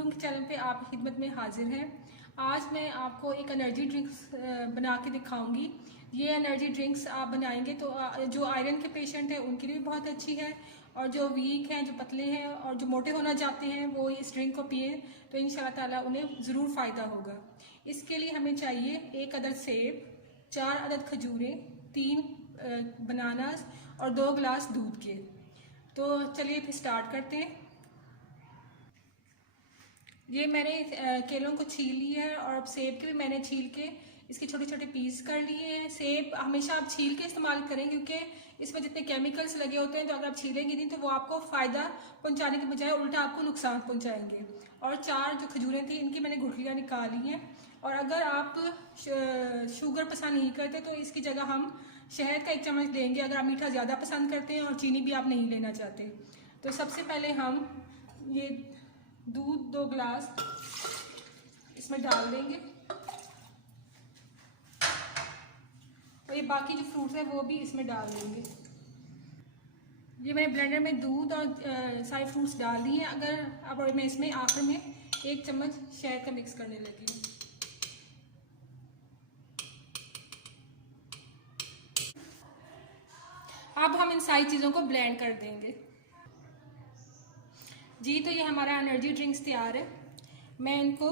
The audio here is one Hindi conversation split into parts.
गुलूम के चैनल पे आप खिदमत में हाजिर हैं। आज मैं आपको एक एनर्जी ड्रिंक्स बना के दिखाऊंगी। ये एनर्जी ड्रिंक्स आप बनाएंगे तो जो आयरन के पेशेंट हैं उनके लिए भी बहुत अच्छी है, और जो वीक हैं, जो पतले हैं और जो मोटे होना चाहते हैं वो इस ड्रिंक को पिए तो इंशाल्लाह ताला उन्हें ज़रूर फ़ायदा होगा। इसके लिए हमें चाहिए 1 अदद सेब, 4 अदद खजूरें, 3 बनानास और 2 गिलास दूध के। तो चलिए फिर स्टार्ट करते हैं। ये मैंने केलों को छील लिया है और अब सेब के भी मैंने छील के इसके छोटे छोटे पीस कर लिए हैं। सेब हमेशा आप छील के इस्तेमाल करें क्योंकि इसमें जितने केमिकल्स लगे होते हैं तो अगर आप छीलेंगे नहीं तो वो आपको फ़ायदा पहुंचाने के बजाय उल्टा आपको नुकसान पहुंचाएंगे। और 4 जो खजूरें थी इनकी मैंने गुठलियाँ निकाली हैं। और अगर आप शुगर पसंद नहीं करते तो इसकी जगह हम शहद का 1 चम्मच लेंगे, अगर आप मीठा ज़्यादा पसंद करते हैं, और चीनी भी आप नहीं लेना चाहते। तो सबसे पहले हम ये दूध 2 गिलास इसमें डाल देंगे और ये बाकी जो फ्रूट्स हैं वो भी इसमें डाल देंगे। ये मैंने ब्लेंडर में दूध और सारे फ्रूट्स डाल दिए हैं। अगर अब मैं इसमें आखिर में 1 चम्मच शहद का मिक्स करने लगी हूँ। अब हम इन सारी चीज़ों को ब्लेंड कर देंगे। जी तो ये हमारा एनर्जी ड्रिंक्स तैयार है। मैं इनको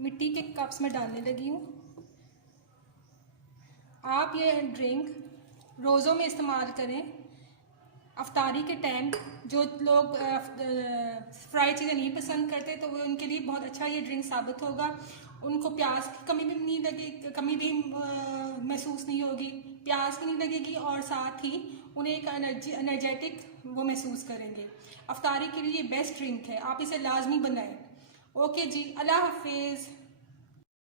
मिट्टी के कप्स में डालने लगी हूँ। आप ये ड्रिंक रोज़ों में इस्तेमाल करें, अफ्तारी के टाइम। जो लोग फ्राई चीज़ें नहीं पसंद करते तो वो उनके लिए बहुत अच्छा ये ड्रिंक साबित होगा। उनको प्यास की कमी भी नहीं लगेगी, कमी भी महसूस नहीं होगी, प्यास भी नहीं लगेगी और साथ ही उन्हें एक एनर्जेटिक वो महसूस करेंगे। अफ्तारी के लिए बेस्ट ड्रिंक है, आप इसे लाजमी बनाएं। ओके जी, अल्लाह हाफिज़।